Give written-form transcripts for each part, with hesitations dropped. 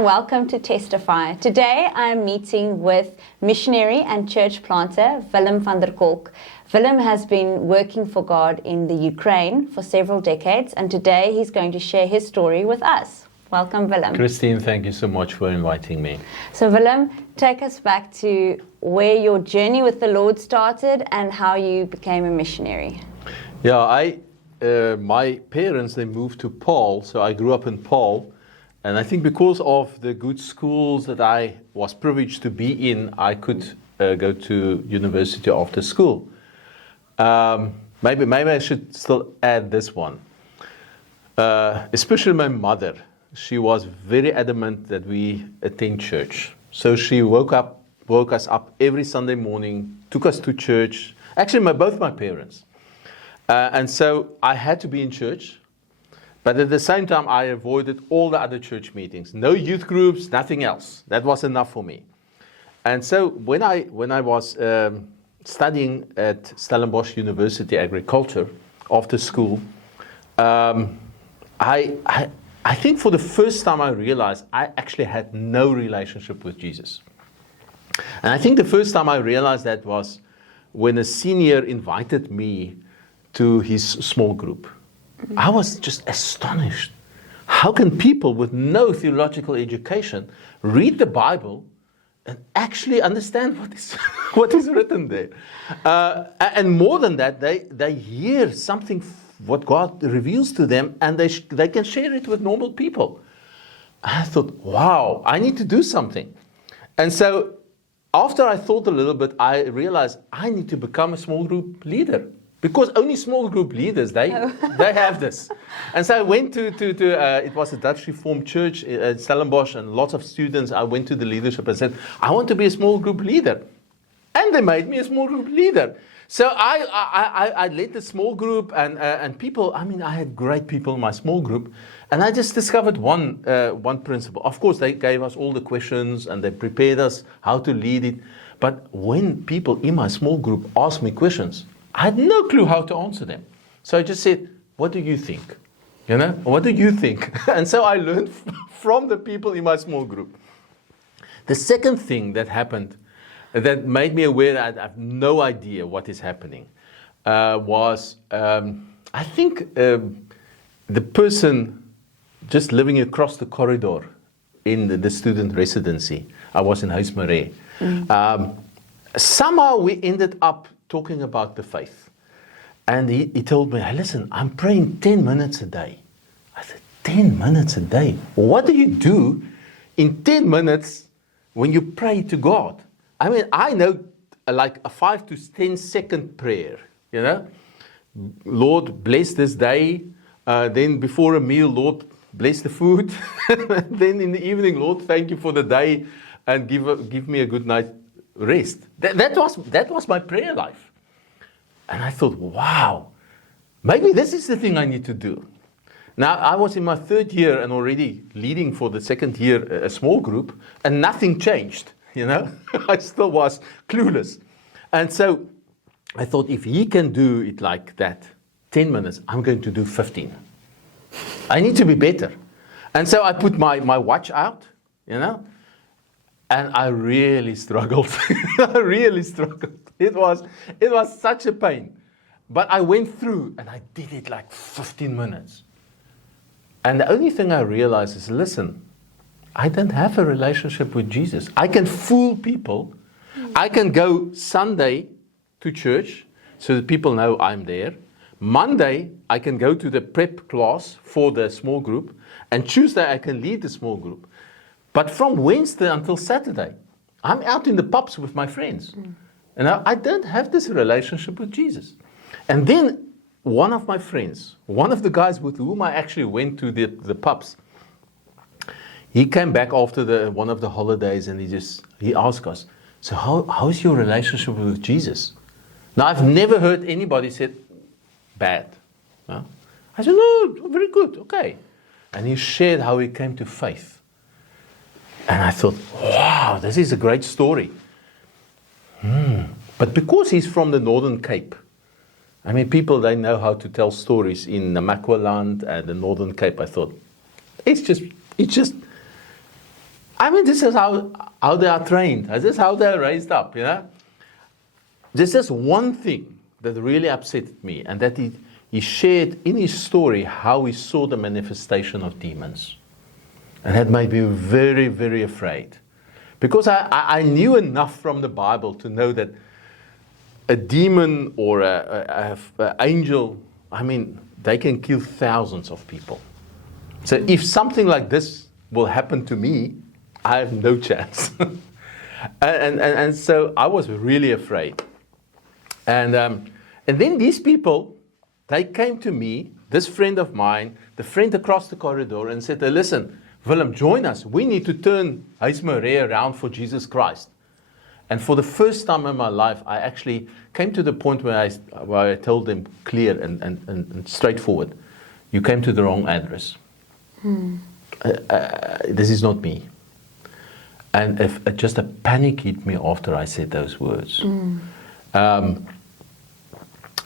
and welcome to Testify. Today I am meeting with missionary and church planter Willem van der Kolk. Willem has been working for God in the Ukraine for several decades, and today he's going to share his story with us. Welcome, Willem. Christine, thank you so much for inviting me. So Willem, take us back to where your journey with the Lord started and how you became a missionary. Yeah, my parents, they moved to Paul, so I grew up in Paul. And I think because of the good schools that I was privileged to be in, I could go to university after school. Maybe I should still add this one. Especially my mother. She was very adamant that we attend church. So she woke us up every Sunday morning, took us to church. Actually, both my parents. And so I had to be in church. But at the same time, I avoided all the other church meetings. No youth groups, nothing else. That was enough for me. And so when I was studying at Stellenbosch University Agriculture after school, I think for the first time I realized I actually had no relationship with Jesus. And I think the first time I realized that was when a senior invited me to his small group. I was just astonished. How can people with no theological education read the Bible and actually understand what is written there? And more than that, they hear something, what God reveals to them, and they can share it with normal people. I thought, wow, I need to do something. And so after I thought a little bit, I realized I need to become a small group leader. Because only small group leaders, they have this. And so I went to it was a Dutch Reformed church at Stellenbosch, and lots of students. I went to the leadership and said, I want to be a small group leader. And they made me a small group leader. So I led the small group, and people, I had great people in my small group. And I just discovered one principle. Of course, they gave us all the questions, and they prepared us how to lead it. But when people in my small group asked me questions, I had no clue how to answer them. So I just said, what do you think? What do you think? And so I learned from the people in my small group. The second thing that happened that made me aware that I have no idea what is happening was, I think the person just living across the corridor in the student residency. I was in Huismaree. Somehow we ended up talking about the faith. And he told me, hey, listen, I'm praying 10 minutes a day. I said, 10 minutes a day? What do you do in 10 minutes when you pray to God? I know like a 5 to 10 second prayer, Lord, bless this day. Then before a meal, Lord, bless the food. Then in the evening, Lord, thank you for the day and give me a good night rest. That was my prayer life. And I thought, wow, maybe this is the thing I need to do. Now, I was in my third year and already leading for the second year a small group, and nothing changed, I still was clueless. And so I thought, if he can do it like that, 10 minutes, I'm going to do 15. I need to be better. And so I put my watch out, and I really struggled. I really struggled. It was such a pain. But I went through and I did it like 15 minutes. And the only thing I realized is, listen, I don't have a relationship with Jesus. I can fool people. I can go Sunday to church so that people know I'm there. Monday, I can go to the prep class for the small group. And Tuesday, I can lead the small group. But from Wednesday until Saturday, I'm out in the pubs with my friends. And I don't have this relationship with Jesus. And then one of my friends, one of the guys with whom I actually went to the pubs, he came back after one of the holidays, and he asked us, so how's your relationship with Jesus? Now, I've never heard anybody say bad. No? I said, no, very good, okay. And he shared how he came to faith. And I thought, wow, this is a great story. But because he's from the Northern Cape, people, they know how to tell stories in Namaqualand and the Northern Cape. I thought, it's just I mean, this is how they are trained. This is how they are raised up, you know. There's just one thing that really upset me, and that he shared in his story how he saw the manifestation of demons. And that made me very, very afraid. Because I knew enough from the Bible to know that a demon or an angel, I mean, they can kill thousands of people. So if something like this will happen to me, I have no chance. and so I was really afraid. And then these people, they came to me, this friend of mine, the friend across the corridor, and said, listen, Willem, join us. We need to turn Huismaree around for Jesus Christ. And for the first time in my life, I actually came to the point where I told them clear and straightforward, you came to the wrong address. This is not me. And just a panic hit me after I said those words. And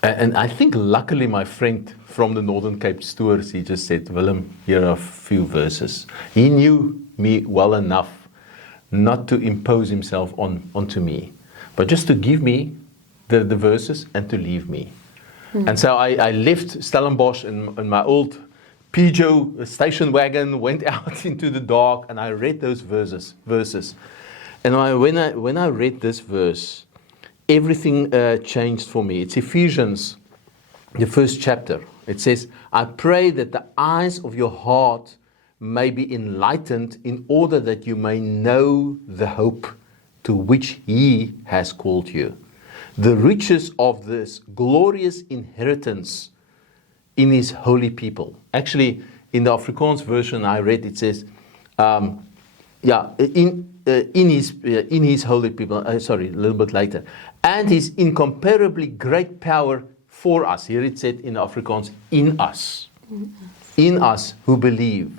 I think luckily my friend from the Northern Cape Stores, he just said, Willem, here are a few verses. He knew me well enough not to impose himself onto me, but just to give me the verses and to leave me. And so I left Stellenbosch in my old Peugeot station wagon, went out into the dark, and I read those verses. And when I read this verse, everything changed for me. It's Ephesians, the first chapter. It says, I pray that the eyes of your heart may be enlightened in order that you may know the hope to which He has called you, the riches of this glorious inheritance in His holy people. Actually, in the Afrikaans version I read, it says, in His holy people, sorry, a little bit later, and His incomparably great power for us. Here it said in Afrikaans, in us who believe.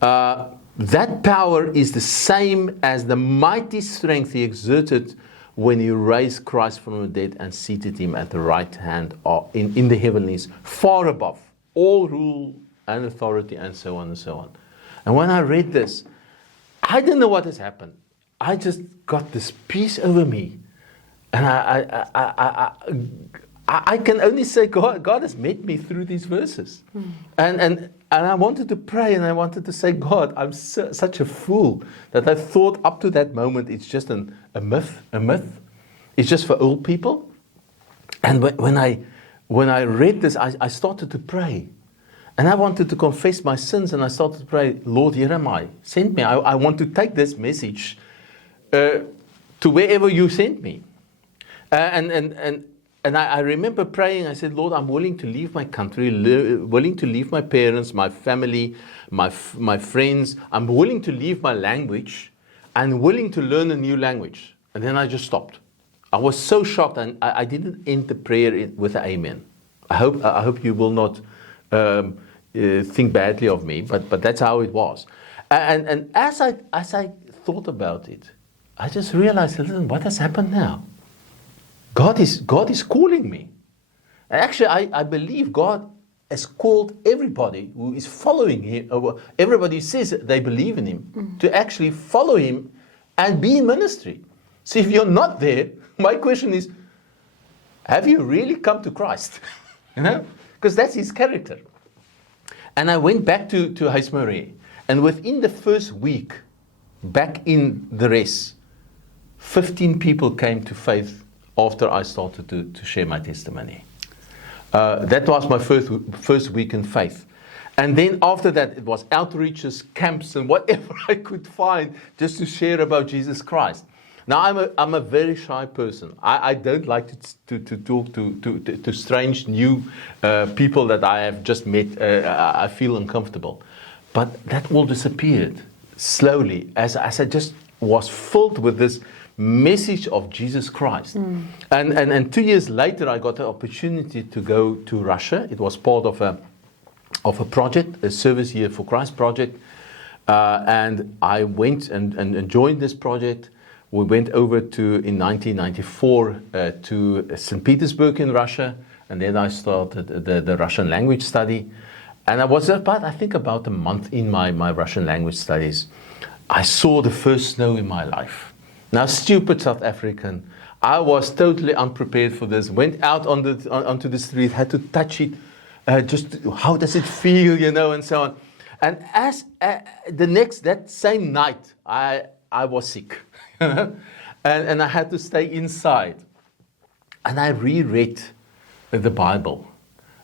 That power is the same as the mighty strength He exerted when He raised Christ from the dead and seated Him at the right hand in the heavenlies, far above all rule and authority, and so on and so on. And when I read this, I didn't know what has happened. I just got this peace over me. And I can only say God has met me through these verses. And I wanted to pray, and I wanted to say, God, I'm such a fool that I thought up to that moment it's just a myth. It's just for old people. And when I read this, I started to pray. And I wanted to confess my sins, and I started to pray, Lord, here am I. Send me. I want to take this message to wherever you sent me. And I remember praying. I said, Lord, I'm willing to leave my country, willing to leave my parents, my family, my friends. I'm willing to leave my language and willing to learn a new language. And then I just stopped. I was so shocked, and I didn't end the prayer with an amen. I hope you will not think badly of me, but that's how it was. And as I thought about it, I just realized, listen, what has happened now? God is calling me. And actually, I believe God has called everybody who is following Him, everybody who says they believe in Him, to actually follow Him and be in ministry. So if you're not there, my question is, have you really come to Christ? You know, because that's His character. And I went back to Huismaree, and within the first week, back in the rest, 15 people came to faith after I started to share my testimony. That was my first week in faith. And then after that, it was outreaches, camps, and whatever I could find just to share about Jesus Christ. Now, I'm a very shy person. I don't like to talk to strange new people that I have just met. I feel uncomfortable. But that all disappeared slowly as I just was filled with this message of Jesus Christ. And 2 years later, I got the opportunity to go to Russia. It was part of a project, a Service Year for Christ project. And I went and joined this project. We went over in 1994 to St. Petersburg in Russia. And then I started the Russian language study. And I was about a month in my Russian language studies. I saw the first snow in my life. Now, stupid South African, I was totally unprepared for this. Went out onto the street, had to touch it. Just how does it feel, and so on. And as that same night, I was sick, and I had to stay inside. And I reread the Bible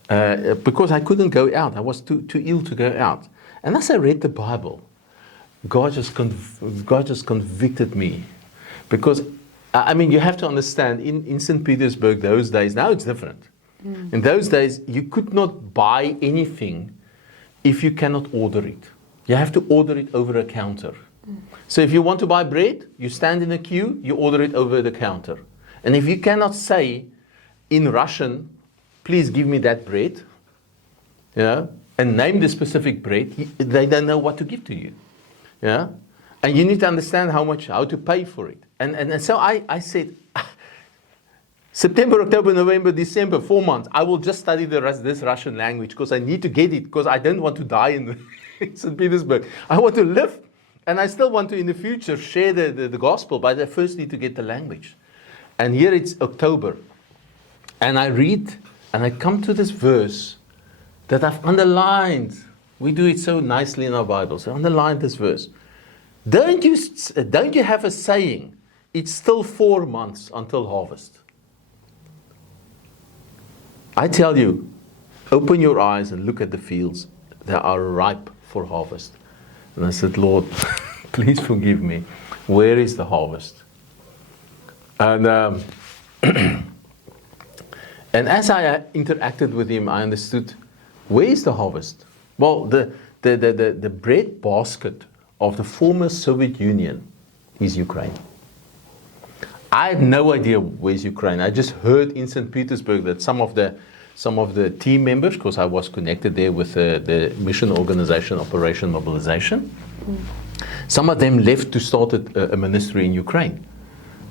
because I couldn't go out. I was too ill to go out. And as I read the Bible, God just convicted me, because you have to understand, in St. Petersburg those days, now it's different. In those days, you could not buy anything if you cannot order it. You have to order it over a counter. So if you want to buy bread, you stand in a queue, you order it over the counter. And if you cannot say in Russian, please give me that bread, and name the specific bread, they don't know what to give to you. Yeah? And you need to understand how to pay for it. And so I said, September, October, November, December, 4 months, I will just study this Russian language because I need to get it, because I don't want to die in St. Petersburg. I want to live, and I still want to, in the future, share the gospel, but I first need to get the language. And here it's October, and I read, and I come to this verse that I've underlined. We do it so nicely in our Bibles. I underlined this verse. Don't you have a saying, it's still 4 months until harvest? I tell you, open your eyes and look at the fields. They are ripe for harvest. And I said, Lord, please forgive me. Where is the harvest? And and as I interacted with him, I understood, where is the harvest? Well, the bread basket of the former Soviet Union is Ukraine. I had no idea where's Ukraine. I just heard in St. Petersburg that some of the team members, because I was connected there with the mission organization, Operation Mobilization, some of them left to start a ministry in Ukraine.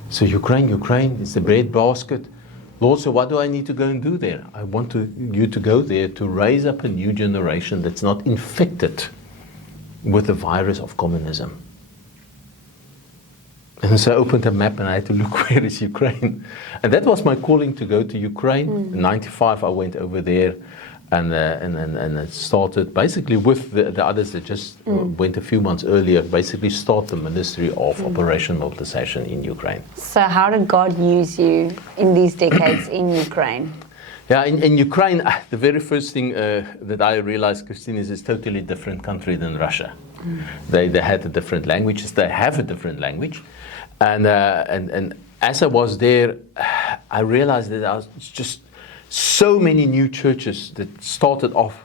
So Ukraine is the bread basket. Lord, so what do I need to go and do there? I want you to go there to raise up a new generation that's not infected with the virus of communism. And so I opened a map and I had to look, where is Ukraine? And that was my calling, to go to Ukraine. In 95 I went over there and it started basically with the others that just went a few months earlier, basically start the ministry of Operation Mobilization in Ukraine. So how did God use you in these decades in Ukraine? Yeah, in Ukraine, the very first thing that I realized, Christine, is it's a totally different country than Russia. They had a different language. They have a different language. And as I was there, I realized that I was just so many new churches that started off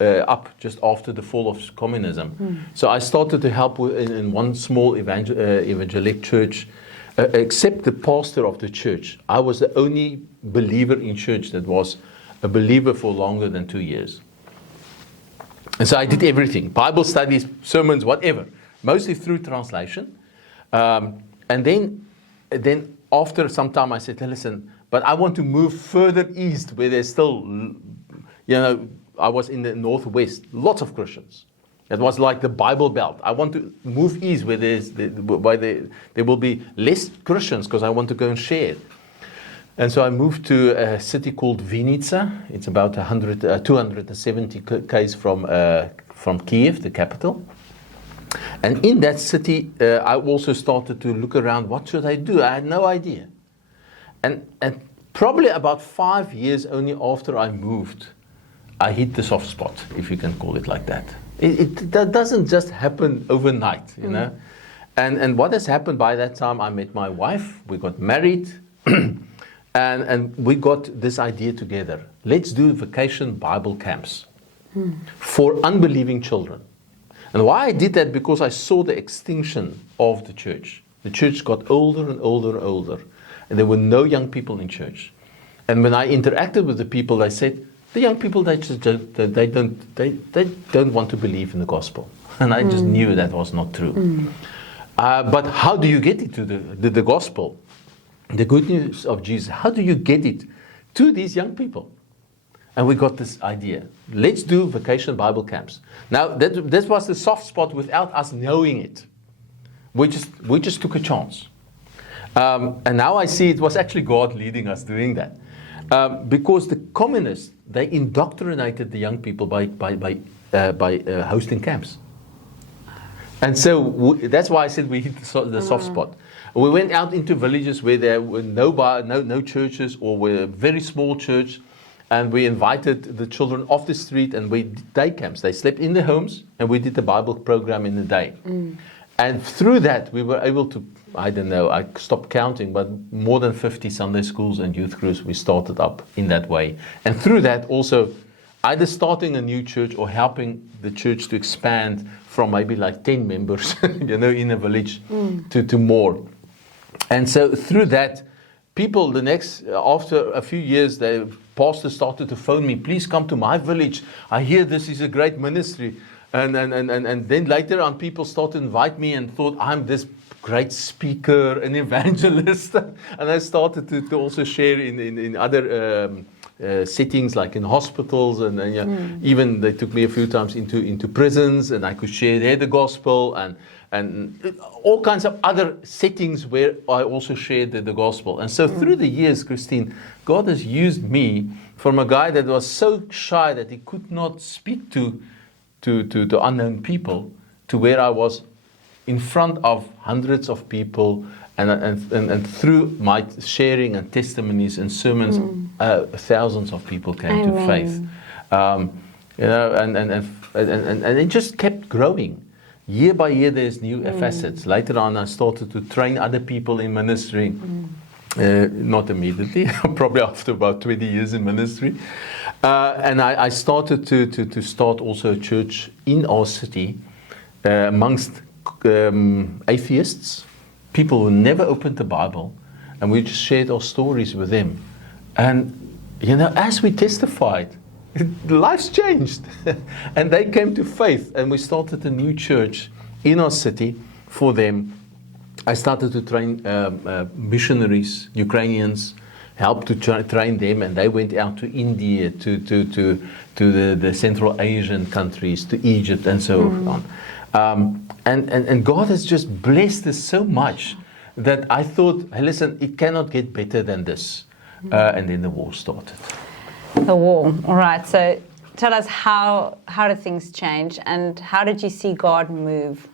up just after the fall of communism. So I started to help in one small evangelic church, except the pastor of the church. I was the only believer in church that was a believer for longer than 2 years. And so I did everything, Bible studies, sermons, whatever, mostly through translation. And then after some time I said, hey, listen, but I want to move further east where there's still, I was in the northwest, lots of Christians. It was like the Bible Belt. I want to move east where there will be less Christians, because I want to go and share. And so I moved to a city called Vinica. It's about 270 km from Kiev, the capital. And in that city, I also started to look around, what should I do? I had no idea. And probably about 5 years only after I moved, I hit the soft spot, if you can call it like that. That doesn't just happen overnight, you know. And what has happened by that time, I met my wife, we got married, and we got this idea together. Let's do vacation Bible camps for unbelieving children. And why I did that, because I saw the extinction of the church. The church got older and older and older, and there were no young people in church. And when I interacted with the people, they said, the young people, they don't want to believe in the gospel. And I just knew that was not true. But how do you get it to the gospel? The good news of Jesus, how do you get it to these young people? And we got this idea. Let's do vacation Bible camps. Now, that was the soft spot without us knowing it. We just took a chance. And now I see it was actually God leading us doing that. Because the communists, they indoctrinated the young people by hosting camps. And so that's why I said we hit the soft spot. We went out into villages where there were no churches, or were a very small church, and we invited the children off the street, and we did day camps. They slept in their homes, and we did the Bible program in the day. And through that, we were able to, I don't know, I stopped counting, but more than 50 Sunday schools and youth groups we started up in that way. And through that also, either starting a new church or helping the church to expand from maybe like 10 members, in a village to more. And so through that, people, after a few years, the pastors started to phone me, please come to my village. I hear this is a great ministry. And then later on, people started to invite me and thought I'm this great speaker, an evangelist. And I started to also share in other settings, like in hospitals, and even they took me a few times into prisons, and I could share there the gospel, and all kinds of other settings where I also shared the gospel. And so through the years, Christine, God has used me from a guy that was so shy that he could not speak to unknown people, to where I was in front of hundreds of people, and through my sharing and testimonies and sermons, thousands of people came to faith. And it just kept growing. Year by year, there's new facets. Later on, I started to train other people in ministry. Not immediately, probably after about 20 years in ministry. And I started to start also a church in our city amongst atheists, people who never opened the Bible, and we just shared our stories with them. And, as we testified, lives changed. And they came to faith, and we started a new church in our city for them. I started to train missionaries, Ukrainians, helped to train them, and they went out to India, to the Central Asian countries, to Egypt, and so on. And God has just blessed us so much that I thought, hey, listen, it cannot get better than this. And then the war started. The war. All right. So tell us how did things change, and how did you see God move?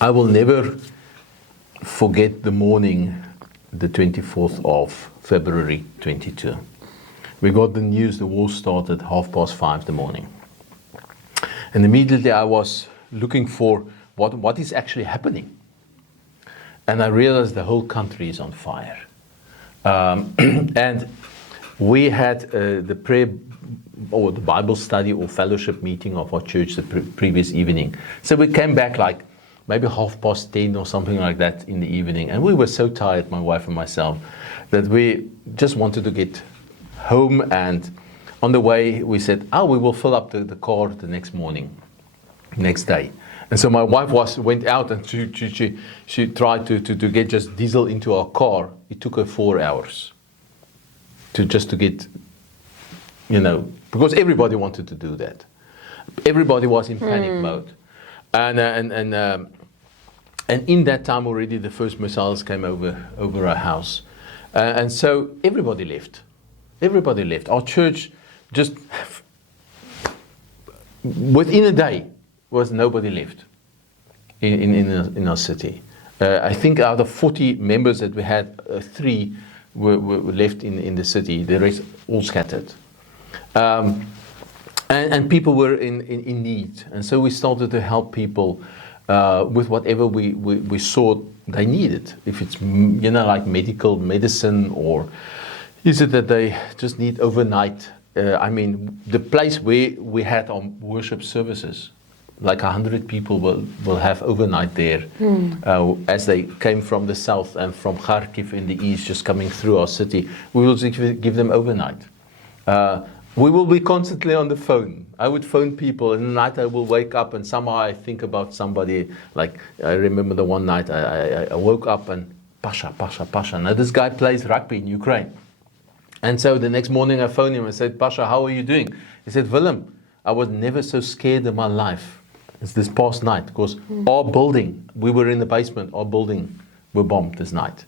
I will never forget the morning, the 24th of February 22. We got the news the war started 5:30 in the morning. And immediately I was looking for what is actually happening. And I realized the whole country is on fire. And we had the prayer or the Bible study or fellowship meeting of our church the previous evening. So we came back like maybe 10:30 or something like that in the evening. And we were so tired, my wife and myself, that we just wanted to get home. And on the way, we said, we will fill up the car the next day. And so my wife went out, and she tried to get just diesel into our car. It took her 4 hours to get, because everybody wanted to do that. Everybody was in panic mode. And in that time already, the first missiles came over our house. And so everybody left. Everybody left. Our church just, within a day, was nobody left in our city. I think out of 40 members that we had, 3 were left in the city. The rest all scattered. And people were in need. And so we started to help people with whatever we saw they needed. If it's, like medicine, or is it that they just need overnight? The place where we had our worship services, like 100 people will have overnight there as they came from the south and from Kharkiv in the east, just coming through our city. We will give them overnight. We will be constantly on the phone. I would phone people, and at night I will wake up and somehow I think about somebody. Like I remember the one night I woke up and Pasha. Now this guy plays rugby in Ukraine. And so the next morning I phoned him and said, Pasha, how are you doing? He said, Willem, I was never so scared in my life. It's this past night, because our building, we were in the basement, our building were bombed this night.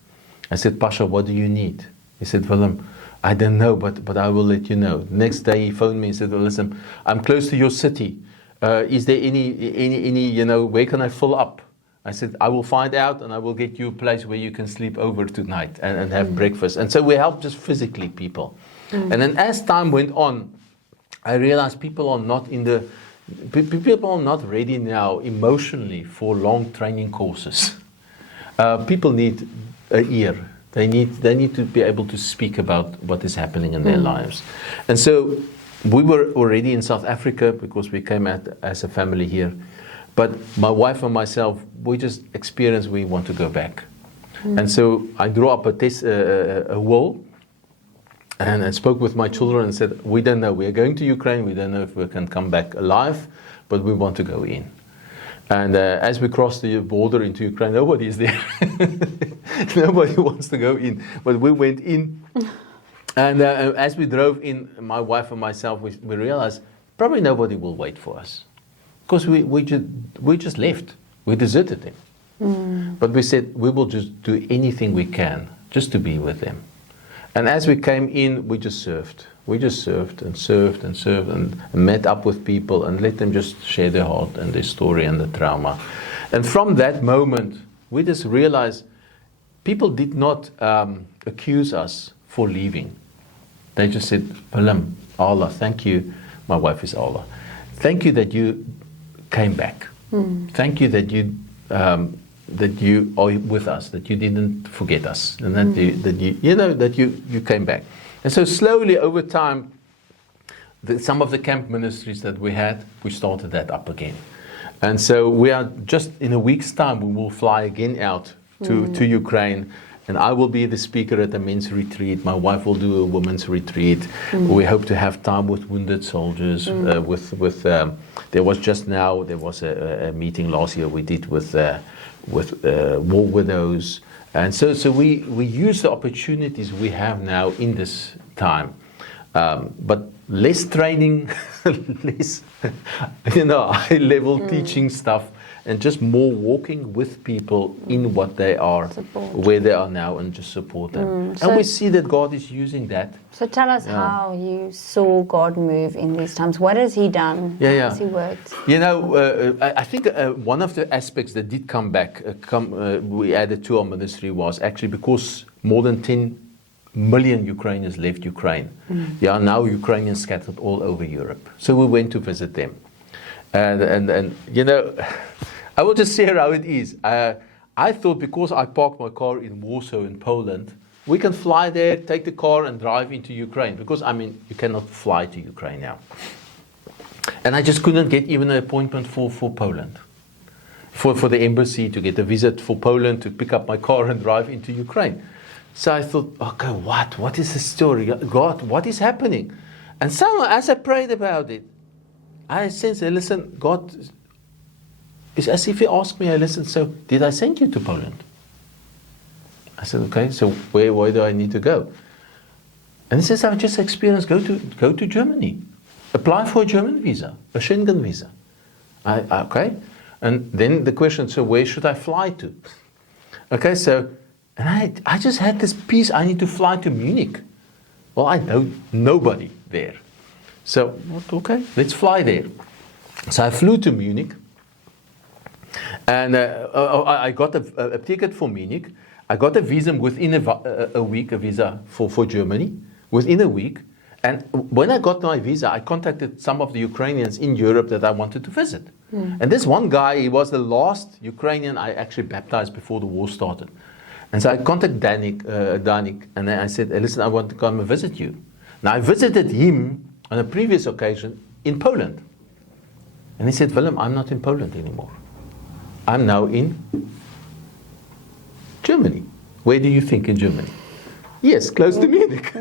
I said, Pasha, what do you need? He said, Willem, I don't know, but I will let you know. Next day he phoned me and said, well, listen, I'm close to your city. Is there any, where can I fill up? I said, I will find out and I will get you a place where you can sleep over tonight and have breakfast. And so we helped just physically people. And then as time went on, I realized people are not ready now emotionally for long training courses. People need an ear. They need to be able to speak about what is happening in their lives. And so we were already in South Africa because we came as a family here. But my wife and myself, we just experienced we want to go back. And so I drew up a will and I spoke with my children and said, we don't know. We are going to Ukraine. We don't know if we can come back alive, but we want to go in. And as we crossed the border into Ukraine, nobody is there. Nobody wants to go in. But we went in. And as we drove in, my wife and myself, we realized probably nobody will wait for us. Because we just left. We deserted them. But we said we will just do anything we can just to be with them. And as we came in, we just served. We just served and served and served and met up with people and let them just share their heart and their story and the trauma. And from that moment, we just realized people did not accuse us for leaving. They just said, Willem, Allah, thank you. My wife is Allah. Thank you that you came back. Thank you that you are with us, that you didn't forget us, and that you came back. And so slowly over time, some of the camp ministries that we had, we started that up again. And so we are just in a week's time, we will fly again out to Ukraine. And I will be the speaker at a men's retreat. My wife will do a women's retreat. We hope to have time with wounded soldiers. There was a meeting last year we did with war widows. And so we use the opportunities we have now in this time. But less training, less high level teaching stuff, and just more walking with people in what they are, where they are now, and just support them. And we see that God is using that. So tell us how you saw God move in these times. What has He done? How has He worked? I think one of the aspects that did come back, we added to our ministry, was actually because more than 10 million Ukrainians left Ukraine. There are now Ukrainians scattered all over Europe. So we went to visit them. And I will just share how it is. I thought because I parked my car in Warsaw in Poland, we can fly there, take the car and drive into Ukraine. Because, you cannot fly to Ukraine now. And I just couldn't get even an appointment for Poland. For the embassy, to get a visit for Poland, to pick up my car and drive into Ukraine. So I thought, okay, what is the story? God, what is happening? And somehow, as I prayed about it, I sensed, listen, God, it's as if He asked me, listen, so did I send you to Poland? I said, okay, so where do I need to go? And He says, I've just experienced, go to Germany. Apply for a German visa, a Schengen visa. Okay. And then the question, so where should I fly to? Okay, so, and I just had this piece, I need to fly to Munich. Well, I know nobody there. So, okay, let's fly there. So I flew to Munich. And I got a ticket for Munich. I got a visa within a week, a visa for Germany, within a week. And when I got my visa, I contacted some of the Ukrainians in Europe that I wanted to visit. And this one guy, he was the last Ukrainian I actually baptized before the war started. And so I contacted Danik, and I said, listen, I want to come and visit you. Now I visited him on a previous occasion in Poland. And he said, Willem, I'm not in Poland anymore. I'm now in Germany. Where do you think in Germany? Yes, close to Munich.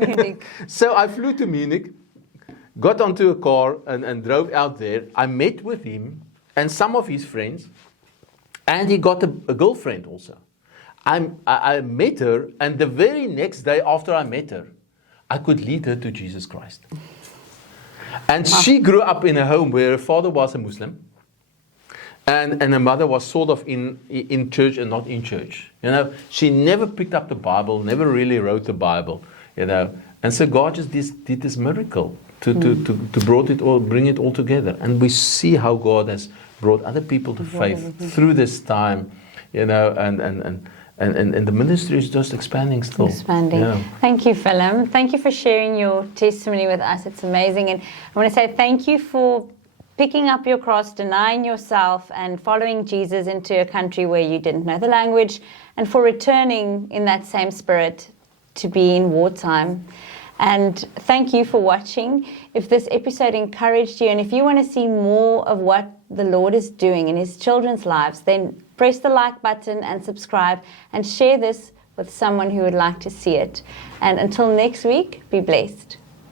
So I flew to Munich, got onto a car and drove out there. I met with him and some of his friends, and he got a girlfriend also. I met her, and the very next day after I met her, I could lead her to Jesus Christ. And she grew up in a home where her father was a Muslim. And her mother was sort of in church and not in church. You know, she never picked up the Bible, never really wrote the Bible. You know, and so God just did this miracle to bring it all together. And we see how God has brought other people to faith through this time. You know, and the ministry is just expanding still. Expanding. Yeah. Thank you, Willem. Thank you for sharing your testimony with us. It's amazing. And I want to say thank you for picking up your cross, denying yourself, and following Jesus into a country where you didn't know the language, and for returning in that same spirit to be in wartime. And thank you for watching. If this episode encouraged you, and if you want to see more of what the Lord is doing in His children's lives, then press the like button and subscribe, and share this with someone who would like to see it. And until next week, be blessed.